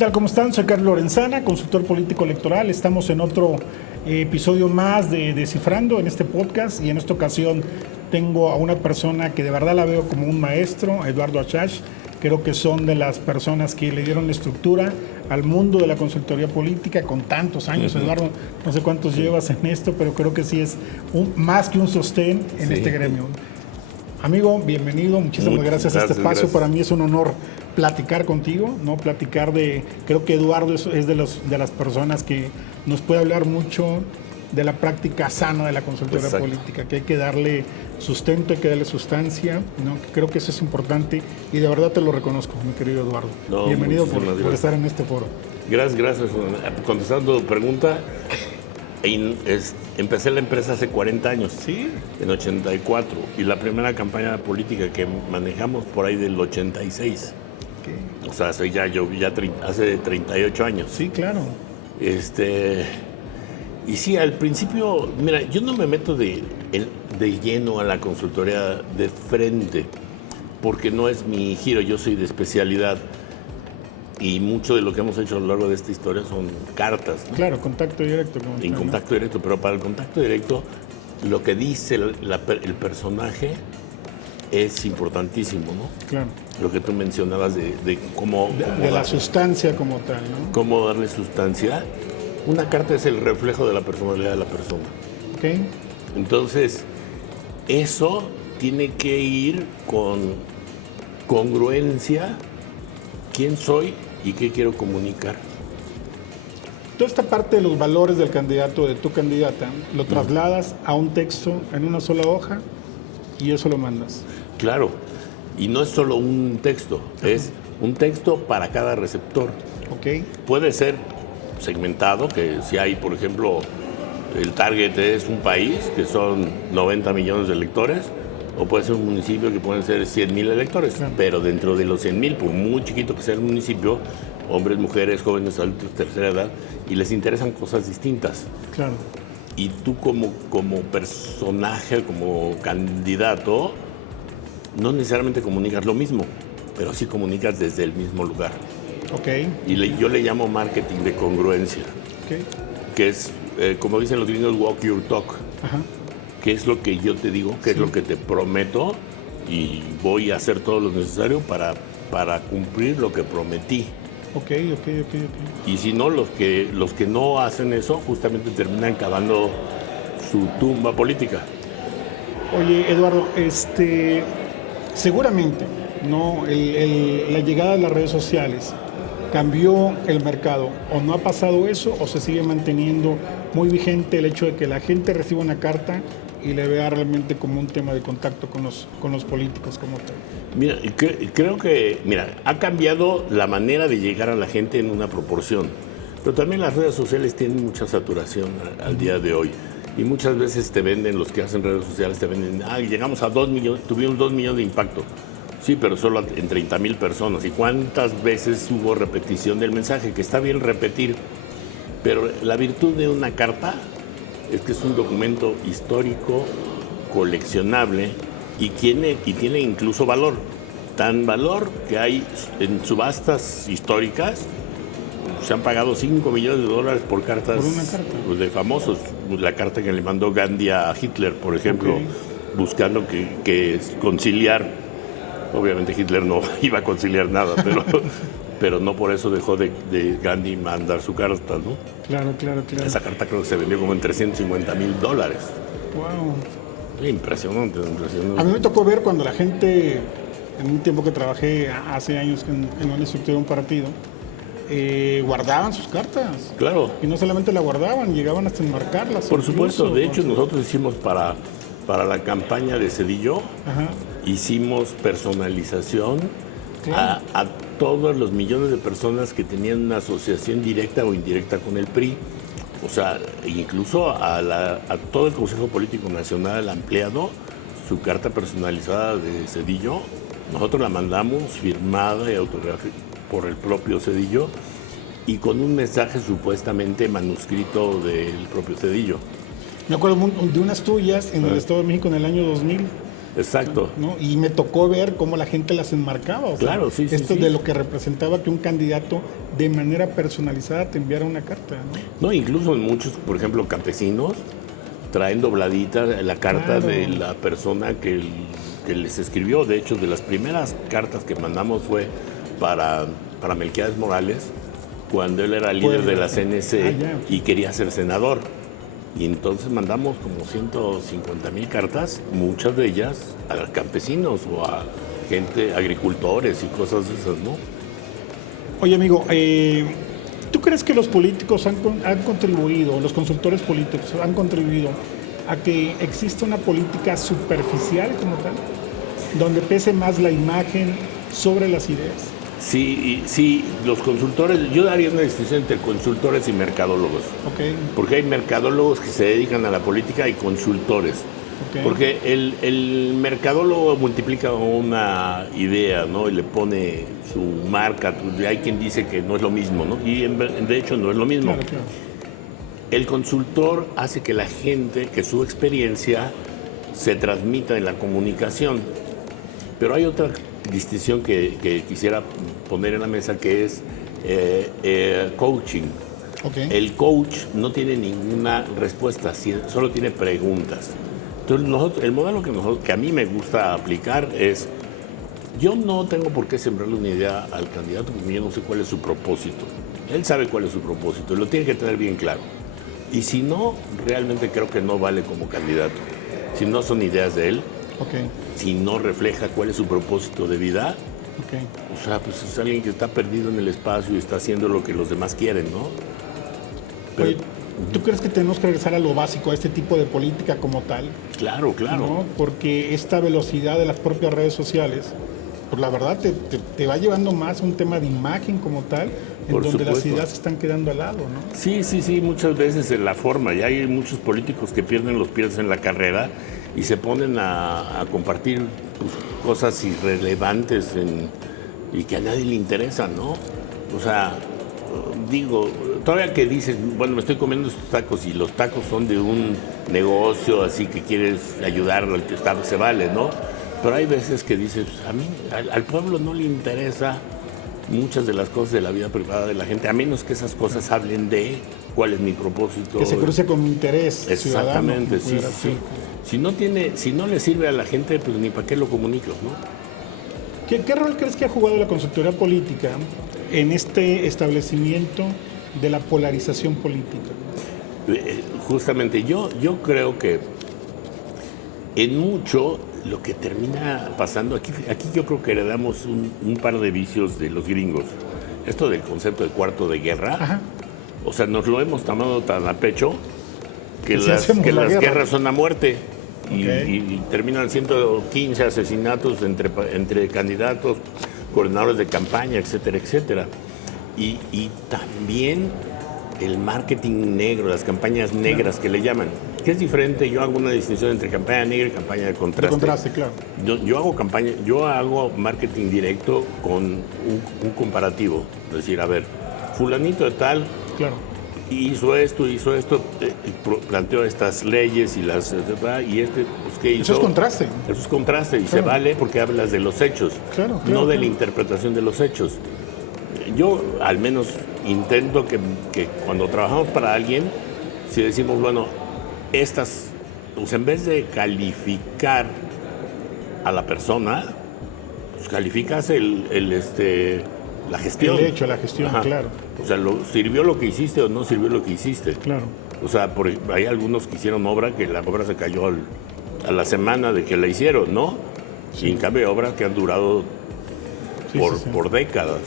tal? ¿Cómo están? Soy Carlos Lorenzana, consultor político electoral. Estamos en otro episodio más de Descifrando en este podcast, y en esta ocasión tengo a una persona que de verdad la veo como un maestro, Eduardo Achash. Creo que son de las personas que le dieron la estructura al mundo de la consultoría política con tantos años. Eduardo, no sé cuántos llevas en esto, pero creo que sí es más que un sostén en este gremio. Amigo, bienvenido, muchísimas gracias a este espacio. Gracias. Para mí es un honor platicar contigo, ¿no? Creo que Eduardo es de las personas que nos puede hablar mucho de la práctica sana de la consultoría política, que hay que darle sustento, hay que darle sustancia, ¿no? Creo que eso es importante y de verdad te lo reconozco, mi querido Eduardo. No, bienvenido por estar en este foro. Gracias. Contestando tu pregunta, empecé la empresa hace 40 años, ¿sí? En 84, y la primera campaña política que manejamos por ahí del 86. Okay. O sea, hace 38 años. Sí, claro. Y sí, al principio, mira, yo no me meto de lleno a la consultoría de frente, porque no es mi giro, yo soy de especialidad. Y mucho de lo que hemos hecho a lo largo de esta historia son cartas, ¿no? Claro, contacto directo. En contacto directo, pero para el contacto directo, lo que dice el personaje es importantísimo, ¿no? Claro. Lo que tú mencionabas de cómo... De la sustancia como tal, ¿no? Cómo darle sustancia. Una carta es el reflejo de la personalidad de la persona. Ok. Entonces, eso tiene que ir con congruencia, quién soy y qué quiero comunicar. Toda esta parte de los valores del candidato, de tu candidata, lo trasladas a un texto en una sola hoja y eso lo mandas. Claro, y no es solo un texto, es un texto para cada receptor. Ok. Puede ser segmentado, que si hay, por ejemplo, el target es un país, que son 90 millones de electores, o puede ser un municipio que pueden ser 100,000 electores, claro. Pero dentro de los 100,000, por muy chiquito que sea el municipio, hombres, mujeres, jóvenes, adultos, tercera edad, y les interesan cosas distintas. Claro. Y tú como personaje, como candidato, no necesariamente comunicas lo mismo, pero sí comunicas desde el mismo lugar. Okay. Y yo le llamo marketing de congruencia, que es, como dicen los gringos, walk your talk. Ajá. ¿Qué es lo que yo te digo? ¿Qué es lo que te prometo? Y voy a hacer todo lo necesario para cumplir lo que prometí. Ok. Y si no, los que no hacen eso, justamente terminan cavando su tumba política. Oye, Eduardo, seguramente, ¿no? La llegada de las redes sociales cambió el mercado, o no ha pasado eso, o se sigue manteniendo muy vigente el hecho de que la gente reciba una carta y le vea realmente como un tema de contacto con los políticos como tal. Mira, creo que ha cambiado la manera de llegar a la gente en una proporción, pero también las redes sociales tienen mucha saturación al día de hoy, y muchas veces te venden, los que hacen redes sociales te venden, llegamos a 2 millones, tuvimos 2 millones de impacto. Sí, pero solo en 30,000 personas. ¿Y cuántas veces hubo repetición del mensaje? Que está bien repetir, pero la virtud de una carta es que es un documento histórico, coleccionable, y tiene incluso valor. Tan valor que hay en subastas históricas, se han pagado $5 millones por cartas. ¿Por una carta? De famosos. La carta que le mandó Gandhi a Hitler, por ejemplo, buscando que conciliar. Obviamente Hitler no iba a conciliar nada, pero no por eso dejó de Gandhi mandar su carta, ¿no? Claro. Esa carta creo que se vendió como en $350,000. Wow. Impresionante. A mí me tocó ver cuando la gente, en un tiempo que trabajé hace años en una estructura de un partido, guardaban sus cartas. Claro. Y no solamente la guardaban, llegaban hasta enmarcarlas. Por supuesto, de hecho nosotros hicimos para la campaña de Zedillo, hicimos personalización a todos los millones de personas que tenían una asociación directa o indirecta con el PRI. O sea, incluso a todo el Consejo Político Nacional ampliado, su carta personalizada de Zedillo, nosotros la mandamos firmada y autografiada por el propio Zedillo y con un mensaje supuestamente manuscrito del propio Zedillo. Me acuerdo de unas tuyas en el Estado de México en el año 2000, Exacto. ¿no? Y me tocó ver cómo la gente las enmarcaba. O sea, Claro, sí, sí, esto sí. de lo que representaba que un candidato de manera personalizada te enviara una carta, ¿no? No, incluso en muchos, por ejemplo, campesinos, traen dobladita la carta Claro. de la persona que les escribió. De hecho, de las primeras cartas que mandamos fue para Melquiades Morales, cuando él era líder de la CNC ya. y quería ser senador. Y entonces mandamos como 150,000 cartas, muchas de ellas a campesinos o a gente, agricultores y cosas de esas, ¿no? Oye, amigo, ¿tú crees que los políticos han contribuido, los consultores políticos han contribuido a que exista una política superficial como tal, donde pese más la imagen sobre las ideas? Sí, sí, los consultores, yo daría una distinción entre consultores y mercadólogos. Okay. Porque hay mercadólogos que se dedican a la política y consultores. Okay. Porque el mercadólogo multiplica una idea, ¿no? Y le pone su marca. Hay quien dice que no es lo mismo, ¿no? Y de hecho no es lo mismo. Claro, claro. El consultor hace que la gente, que su experiencia se transmita en la comunicación. Pero hay otra distinción que quisiera poner en la mesa, que es coaching. Okay. El coach no tiene ninguna respuesta, solo tiene preguntas. Entonces, el modelo que a mí me gusta aplicar es, yo no tengo por qué sembrarle una idea al candidato porque yo no sé cuál es su propósito. Él sabe cuál es su propósito y lo tiene que tener bien claro. Y si no, realmente creo que no vale como candidato. Si no son ideas de él, Okay. si no refleja cuál es su propósito de vida, Okay. o sea, pues es alguien que está perdido en el espacio y está haciendo lo que los demás quieren, ¿no? Pero, Oye, ¿tú crees que tenemos que regresar a lo básico, a este tipo de política como tal? claro, claro. ¿No? Porque esta velocidad de las propias redes sociales, pues la verdad te va llevando más a un tema de imagen como tal, en Por donde las supuesto. ideas se están quedando al lado, ¿no? Sí, sí, sí, muchas veces en la forma. Ya hay muchos políticos que pierden los pies en la carrera y se ponen a compartir pues, cosas irrelevantes y que a nadie le interesan, ¿no? O sea, digo, todavía que dices, bueno, me estoy comiendo estos tacos y los tacos son de un negocio, así que quieres ayudar al que está, se vale, ¿no? Pero hay veces que dices, a mí, al pueblo no le interesa muchas de las cosas de la vida privada de la gente, a menos que esas cosas hablen de cuál es mi propósito. Que se cruce con mi interés ciudadano. Exactamente, sí, pudiera sí. ser. Si no le sirve a la gente, pues ni para qué lo comunicas, ¿no? ¿Qué rol crees que ha jugado la consultoría política en este establecimiento de la polarización política? Justamente yo creo que en mucho lo que termina pasando, aquí yo creo que heredamos un par de vicios de los gringos. Esto del concepto de cuarto de guerra, Ajá. o sea, nos lo hemos tomado tan a pecho que Que sí hacemos la las guerra. guerras son a muerte. Y, Ok. y terminan 115 asesinatos entre candidatos, coordinadores de campaña, etcétera, etcétera. Y también el marketing negro, las campañas negras que le llaman. ¿Qué es diferente? Yo hago una distinción entre campaña negra y campaña de contraste. De contraste, claro. Yo hago marketing directo con un comparativo. Es decir, a ver, fulanito de tal Claro. hizo esto, planteó estas leyes y pues, ¿qué hizo? Eso es contraste. Eso es contraste y se Claro. vale porque hablas de los hechos, Claro, no de la claro. interpretación de los hechos. Yo al menos intento que cuando trabajamos para alguien, si decimos, bueno, pues en vez de calificar a la persona, pues calificas la gestión. El hecho, la gestión, Ajá. claro. O sea, ¿sirvió lo que hiciste o no sirvió lo que hiciste? Claro. O sea, hay algunos que hicieron obra que la obra se cayó a la semana de que la hicieron, ¿no? Sí. Y en cambio hay obras que han durado Sí, sí. por décadas.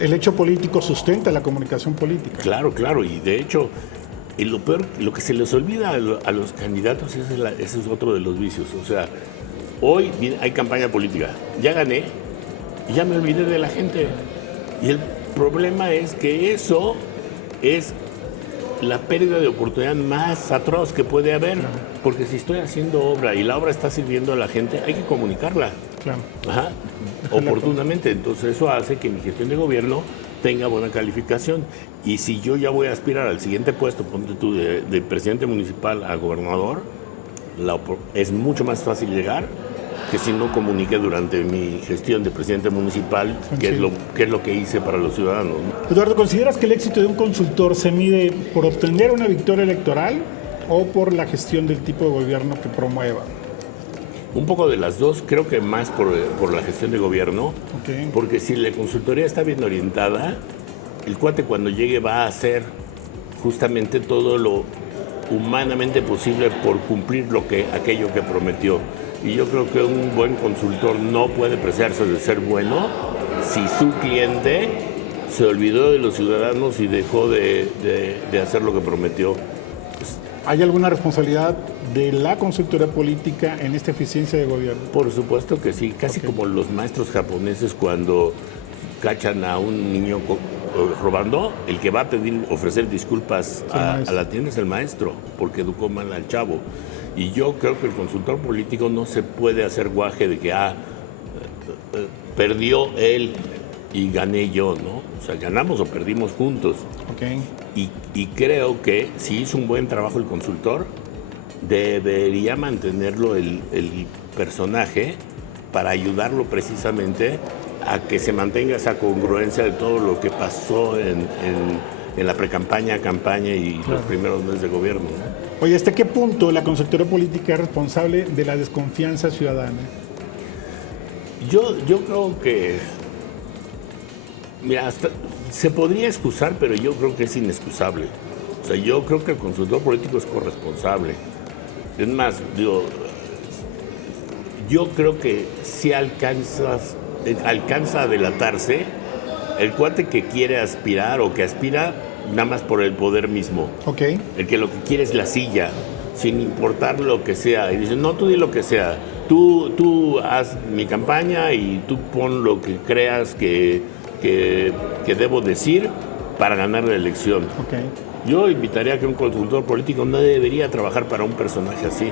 El hecho político sustenta la comunicación política. Claro, claro. Y de hecho, lo peor, lo que se les olvida a los candidatos, ese es otro de los vicios. O sea, hoy hay campaña política. Ya gané y ya me olvidé de la gente. Y el problema es que eso es la pérdida de oportunidad más atroz que puede haber. Porque si estoy haciendo obra y la obra está sirviendo a la gente, hay que comunicarla. Claro. Ajá, oportunamente. Entonces eso hace que mi gestión de gobierno tenga buena calificación. Y si yo ya voy a aspirar al siguiente puesto, ponte tú, de presidente municipal a gobernador, es mucho más fácil llegar que si no comuniqué durante mi gestión de presidente municipal, que es lo que hice para los ciudadanos, ¿no? Eduardo, ¿consideras que el éxito de un consultor se mide por obtener una victoria electoral o por la gestión del tipo de gobierno que promueva? Un poco de las dos, creo que más por la gestión de gobierno, porque si la consultoría está bien orientada, el cuate cuando llegue va a hacer justamente todo lo humanamente posible por cumplir aquello que prometió. Y yo creo que un buen consultor no puede preciarse de ser bueno si su cliente se olvidó de los ciudadanos y dejó de hacer lo que prometió. ¿Hay alguna responsabilidad de la consultoría política en esta eficiencia de gobierno? Por supuesto que sí, casi como los maestros japoneses cuando cachan a un niño robando, el que va a ofrecer disculpas a la tienda es el maestro, porque educó mal al chavo. Y yo creo que el consultor político no se puede hacer guaje de que perdió él y gané yo, ¿no? O sea, ganamos o perdimos juntos. Y creo que si hizo un buen trabajo el consultor, debería mantenerlo el personaje para ayudarlo precisamente a que se mantenga esa congruencia de todo lo que pasó en la precampaña, campaña y los primeros meses de gobierno, ¿no? Oye, ¿hasta qué punto la consultoría política es responsable de la desconfianza ciudadana? Yo creo que, mira, se podría excusar, pero yo creo que es inexcusable. O sea, yo creo que el consultor político es corresponsable. Es más, yo creo que si alcanza a delatarse el cuate que quiere aspirar o que aspira nada más por el poder mismo. El que lo que quiere es la silla, sin importar lo que sea. Y dice, no, tú di lo que sea. Tú haz mi campaña y tú pon lo que creas que debo decir para ganar la elección. Yo invitaría a que un consultor político no debería trabajar para un personaje así.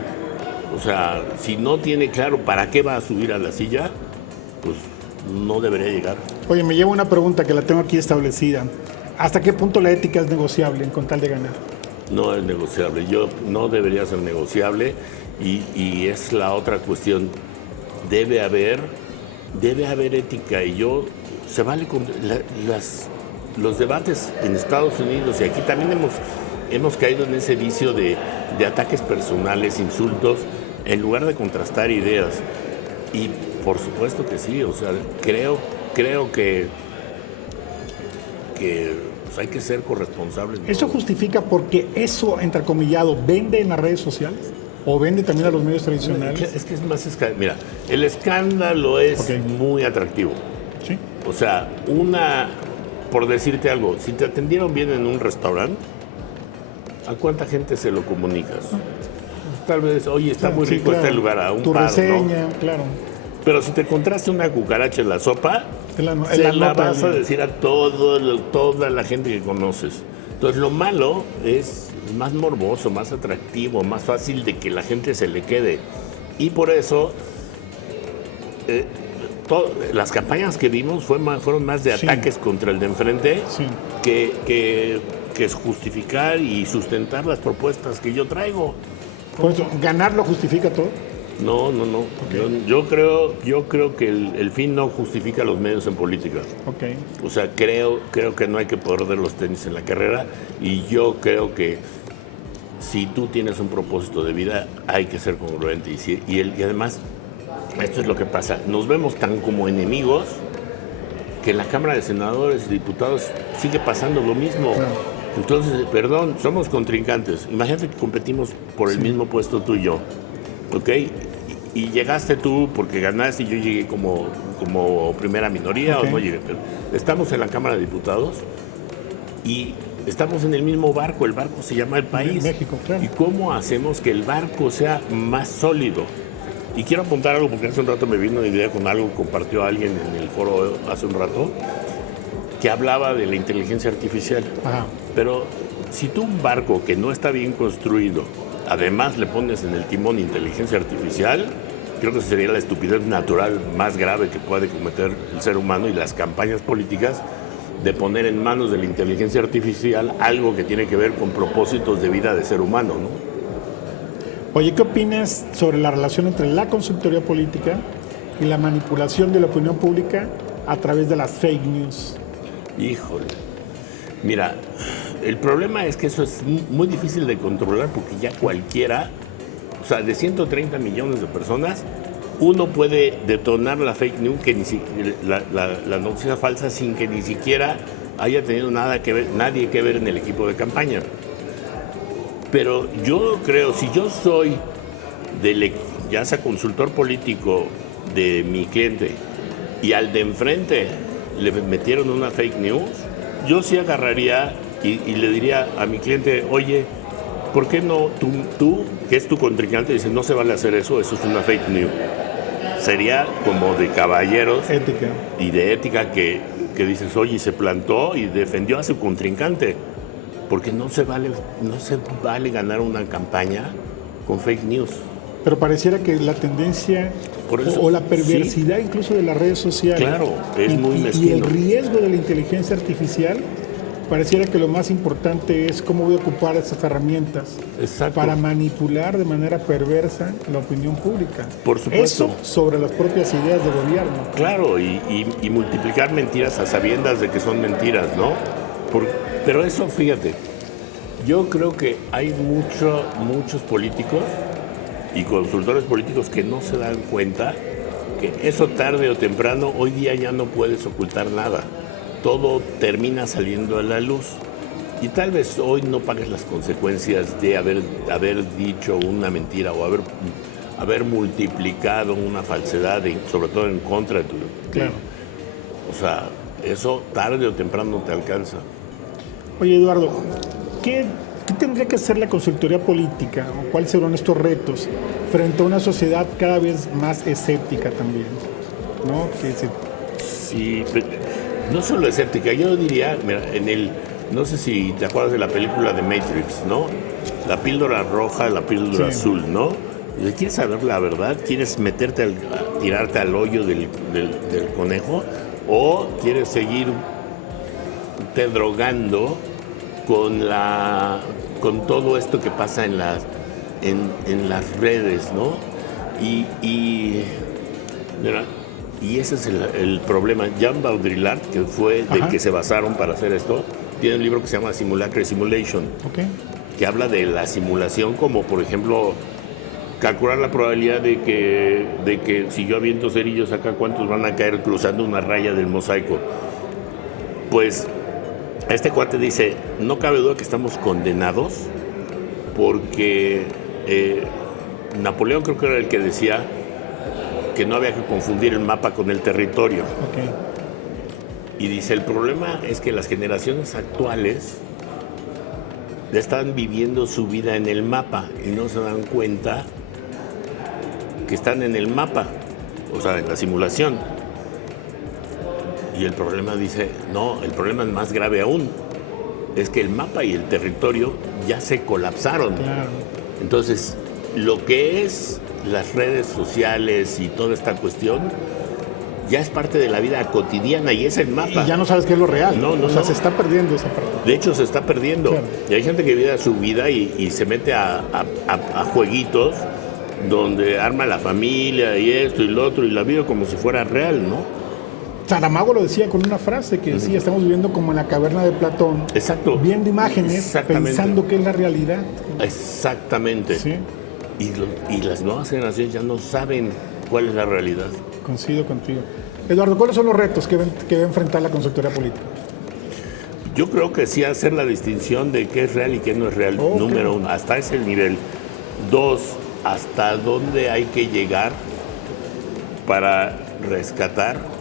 O sea, si no tiene claro para qué va a subir a la silla, pues no debería llegar. Oye, me lleva una pregunta que la tengo aquí establecida. ¿Hasta qué punto la ética es negociable con tal de ganar? No es negociable. No debería ser negociable y es la otra cuestión. Debe haber ética y se vale con los debates en Estados Unidos y aquí también hemos caído en ese vicio de ataques personales, insultos, en lugar de contrastar ideas. Y por supuesto que sí, o sea, creo que pues hay que ser corresponsables. ¿Eso justifica porque eso, entrecomillado, vende en las redes sociales? ¿O vende también a los medios tradicionales? Es que es más escándalo. Mira, el escándalo es muy atractivo. Sí. O sea, por decirte algo, si te atendieron bien en un restaurante, ¿a cuánta gente se lo comunicas? Tal vez, oye, está muy rico este lugar, a un tu par, reseña, ¿no? Claro. Pero si te encontraste una cucaracha en la sopa, se la vas a decir a toda la gente que conoces. Entonces, lo malo es más morboso, más atractivo, más fácil de que la gente se le quede. Y por eso, las campañas que vimos fueron más de ataques contra el de enfrente que es justificar y sustentar las propuestas que yo traigo. Por eso, ¿ganar lo justifica todo? No. Yo creo que el fin no justifica los medios en política. O sea, creo que no hay que perder los tenis en la carrera y yo creo que si tú tienes un propósito de vida hay que ser congruente y además esto es lo que pasa. Nos vemos tan como enemigos que en la Cámara de Senadores y Diputados sigue pasando lo mismo. Entonces, perdón, somos contrincantes. Imagínate que competimos por el mismo puesto tú y yo. ¿Ok? Y llegaste tú porque ganaste y yo llegué como primera minoría o no llegué. Pero estamos en la Cámara de Diputados y estamos en el mismo barco. El barco se llama el país. México, claro. ¿Y cómo hacemos que el barco sea más sólido? Y quiero apuntar algo porque hace un rato me vino una idea con algo que compartió alguien en el foro hace un rato que hablaba de la inteligencia artificial. Pero si tú un barco que no está bien construido además le pones en el timón inteligencia artificial, creo que sería la estupidez natural más grave que puede cometer el ser humano y las campañas políticas de poner en manos de la inteligencia artificial algo que tiene que ver con propósitos de vida de ser humano, ¿no? Oye, ¿qué opinas sobre la relación entre la consultoría política y la manipulación de la opinión pública a través de las fake news? Híjole. Mira, el problema es que eso es muy difícil de controlar porque ya cualquiera, o sea, de 130 millones de personas, uno puede detonar la fake news, que ni la noticia falsa, sin que ni siquiera haya tenido nadie que ver en el equipo de campaña. Pero yo creo, si yo soy ya sea consultor político de mi cliente y al de enfrente le metieron una fake news, yo sí agarraría y le diría a mi cliente, oye, ¿por qué no tú, que es tu contrincante, dices, no se vale hacer eso es una fake news? Sería como de caballeros Ética. y de ética que dices, oye, se plantó y defendió a su contrincante, porque no se vale ganar una campaña con fake news. Pero pareciera que la tendencia Por eso, o la perversidad incluso de las redes sociales, claro, es muy y el mezquino. riesgo de la inteligencia artificial, pareciera que lo más importante es cómo voy a ocupar esas herramientas Exacto. para manipular de manera perversa la opinión pública. Por supuesto. Eso sobre las propias ideas de gobierno. Claro, y multiplicar mentiras a sabiendas de que son mentiras, ¿no? Pero eso, fíjate, yo creo que hay muchos políticos y consultores políticos que no se dan cuenta que eso tarde o temprano, hoy día ya no puedes ocultar nada. Todo termina saliendo a la luz. Y tal vez hoy no pagues las consecuencias de haber dicho una mentira o haber multiplicado una falsedad, sobre todo en contra de tu... Claro. O sea, eso tarde o temprano te alcanza. Oye, Eduardo, ¿qué tendría que hacer la consultoría política o cuáles serán estos retos frente a una sociedad cada vez más escéptica también? ¿No? Sí, no solo escéptica, yo diría, mira, no sé si te acuerdas de la película de Matrix, ¿no? La píldora roja, la píldora azul, ¿no? ¿Quieres saber la verdad? ¿Quieres tirarte al hoyo del conejo? ¿O quieres seguir te drogando con todo esto que pasa en las redes, ¿no? Y ese es el problema. Jean Baudrillard, que fue del que se basaron para hacer esto, tiene un libro que se llama Simulacra y Simulation, que habla de la simulación, como por ejemplo calcular la probabilidad de que si yo aviento cerillos acá, ¿cuántos van a caer cruzando una raya del mosaico? Pues este cuate dice, no cabe duda que estamos condenados porque Napoleón creo que era el que decía que no había que confundir el mapa con el territorio. Y dice, el problema es que las generaciones actuales están viviendo su vida en el mapa y no se dan cuenta que están en el mapa, o sea, en la simulación. Y el problema dice, no, el problema es más grave aún, es que el mapa y el territorio ya se colapsaron. Claro. Entonces, lo que es las redes sociales y toda esta cuestión ya es parte de la vida cotidiana y es el mapa. Y ya no sabes qué es lo real. No, se está perdiendo esa parte. De hecho, se está perdiendo. Claro. Y hay gente que vive su vida y se mete a jueguitos donde arma la familia y esto y lo otro y la vive como si fuera real, ¿no? Saramago lo decía con una frase que decía, estamos viviendo como en la caverna de Platón. Exacto. Viendo imágenes, pensando que es la realidad. Exactamente. Sí. Y las nuevas generaciones ya no saben cuál es la realidad. Coincido contigo. Eduardo, ¿cuáles son los retos que va a enfrentar la consultoría política? Yo creo que sí hacer la distinción de qué es real y qué no es real, número uno, hasta ese nivel. Dos, hasta dónde hay que llegar para rescatar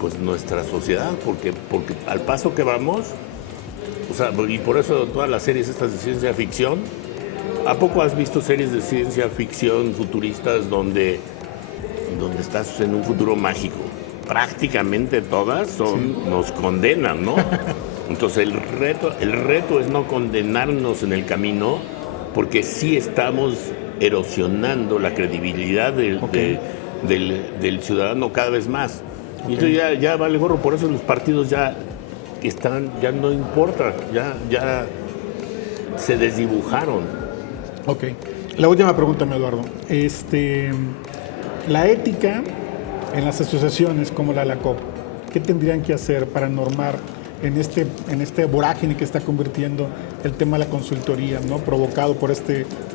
pues nuestra sociedad, porque al paso que vamos, o sea, y por eso todas las series estas de ciencia ficción, ¿a poco has visto series de ciencia ficción futuristas donde estás en un futuro mágico? Prácticamente todas nos condenan, ¿no? Entonces el reto es no condenarnos en el camino, porque sí estamos erosionando la credibilidad del ciudadano cada vez más. Y entonces ya vale gorro, por eso los partidos ya no importa, ya se desdibujaron. Ok. La última pregunta, mi Eduardo. La ética en las asociaciones como la ALACOP, ¿qué tendrían que hacer para normar en este vorágine que está convirtiendo el tema de la consultoría, ¿no? Provocado por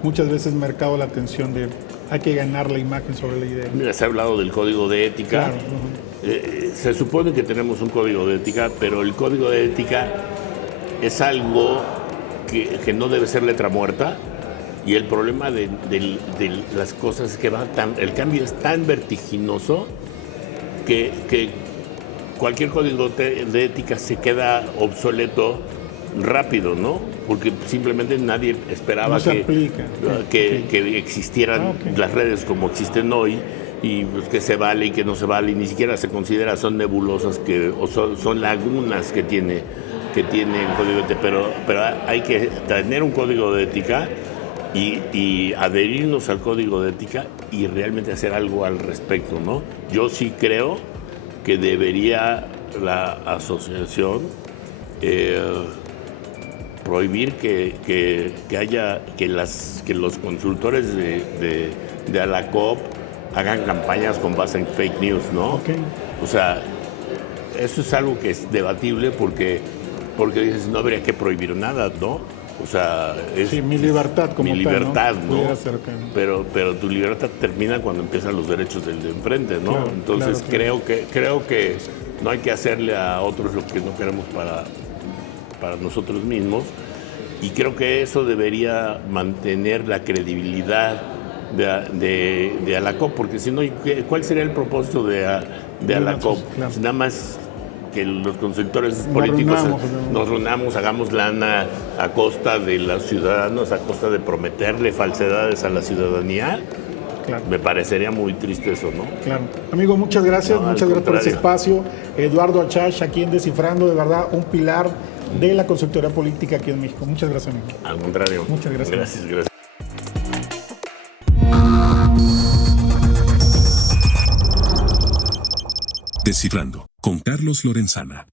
muchas veces mercado de la atención de hay que ganar la imagen sobre la idea? Mira, se ha hablado del código de ética. Claro. Se supone que tenemos un código de ética, pero el código de ética es algo que no debe ser letra muerta. Y el problema de las cosas es que el cambio es tan vertiginoso que cualquier código de ética se queda obsoleto rápido, ¿no? Porque simplemente nadie esperaba que existieran las redes como existen hoy, y pues, que se vale y que no se vale, y ni siquiera se considera, son nebulosas o son lagunas que tiene el código de ética. Pero hay que tener un código de ética y adherirnos al código de ética y realmente hacer algo al respecto, ¿no? Yo sí creo que debería la asociación prohibir que los consultores de ALACOP hagan campañas con base en fake news, ¿no? Okay. O sea, eso es algo que es debatible porque dices, no habría que prohibir nada, ¿no? O sea, mi libertad como mi libertad, tal, ¿no? Pero tu libertad termina cuando empiezan los derechos del de enfrente, ¿no? Claro, entonces claro. creo que no hay que hacerle a otros lo que no queremos para nosotros mismos, y creo que eso debería mantener la credibilidad de ALACOP, porque si no, ¿cuál sería el propósito de ALACOP? Claro. Nada más que los consultores políticos nos reunamos, hagamos lana a costa de los ciudadanos, a costa de prometerle falsedades a la ciudadanía. Claro. Me parecería muy triste eso, ¿no? Claro. Amigo, muchas gracias. Muchas gracias por este espacio. Eduardo Achach, aquí en Descifrando, de verdad, un pilar de la consultoría política aquí en México. Muchas gracias, amigo. Al contrario. Muchas gracias. Gracias. Descifrando con Carlos Lorenzana.